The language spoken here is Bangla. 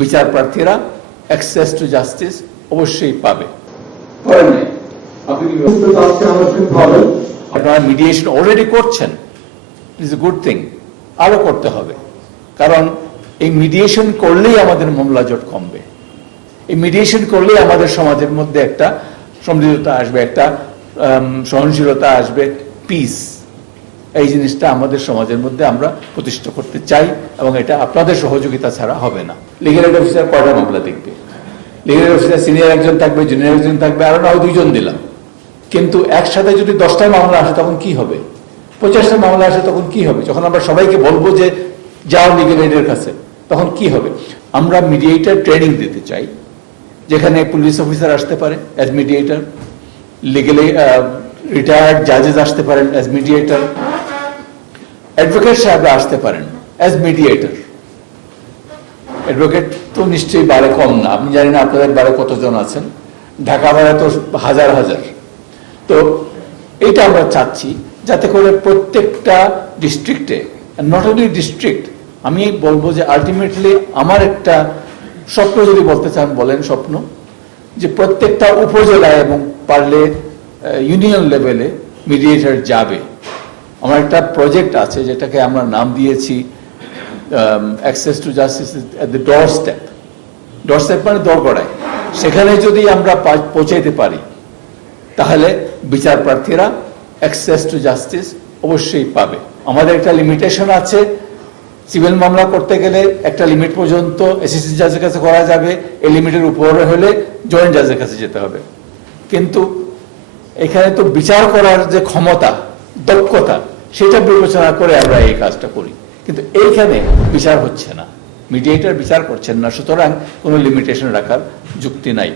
বিচার প্রার্থীরা অ্যাক্সেস টু জাস্টিস অবশ্যই পাবে। আপনারা মিডিয়েশন অলরেডি করছেন, ইটস এ গুড থিং, আরো করতে হবে। কারণ এই মিডিয়েশন করলেই আমাদের মামলা জট কমবে, এই মিডিয়েশন করলেই আমাদের সমাজের মধ্যে একটা সমৃদ্ধতা আসবে, একটা সহনশীলতা আসবে, পিস। এই জিনিসটা আমাদের সমাজের মধ্যে আমরা প্রতিষ্ঠা করতে চাই এবং এটা আপনাদের সহযোগিতা ছাড়া হবে না। লিগ্যাল এড অফিসার কয়টা মামলা দেখবে? লিগ্যাল এড অফিসার সিনিয়র একজন থাকবে, জুনিয়র একজন থাকবে, আরো না 2 জন দিলাম। কিন্তু একসাথে যদি 10টা মামলা আসে তখন কি হবে? 50টা মামলা আসে তখন কি হবে? যখন আমরা সবাইকে বলবো যে যাও লিগ্যাল এডের কাছে, তখন কি হবে? আমরা মিডিয়েটর ট্রেনিং দিতে চাই, যেখানে পুলিশ অফিসার আসতে পারে অ্যাজ মিডিয়েটর, লিগ্যালি রিটায়ার্ড জাজেস আসতে পারেন অ্যাজ মিডিয়েটর, অ্যাডভোকেট সাহেবরা আসতে পারেন অ্যাজ মিডিয়েটর। অ্যাডভোকেট তো নিশ্চয়ই বারে কম না, আপনি জানেন আপনাদের বারে কতজন আছেন, ঢাকা বারে তো হাজার হাজার। তো এইটা আমরা চাচ্ছি যাতে করে প্রত্যেকটা ডিস্ট্রিক্টে, নট অনলি ডিস্ট্রিক্ট, আমি বলবো যে আলটিমেটলি আমার একটা স্বপ্ন, যদি বলতে চান বলেন স্বপ্ন, যে প্রত্যেকটা উপজেলায় এবং পারলে ইউনিয়ন লেভেলে মিডিয়েটর যাবে। আমার একটা প্রজেক্ট আছে যেটাকে আমরা নাম দিয়েছি access to justice at the door step. Door step মানে দোরগোড়ায়। সেখানে যদি আমরা পৌঁছাইতে পারি তাহলে বিচার প্রার্থীরা অ্যাক্সেস টু জাস্টিস অবশ্যই পাবে। আমাদের একটা লিমিটেশন আছে, সিভিল মামলা করতে গেলে একটা লিমিট পর্যন্ত অ্যাসিস্ট্যান্ট জাজের কাছে করা যাবে, এই লিমিটের উপরে হলে জয়েন্ট জাজের কাছে যেতে হবে। কিন্তু এখানে তো বিচার করার যে ক্ষমতা, দক্ষতা, সেটা বিবেচনা করে আমরা এই কাজটা করি, কিন্তু এইখানে বিচার হচ্ছে না, মিডিয়েটর বিচার করছেন না, সুতরাং কোনো লিমিটেশন রাখার যুক্তি নাই।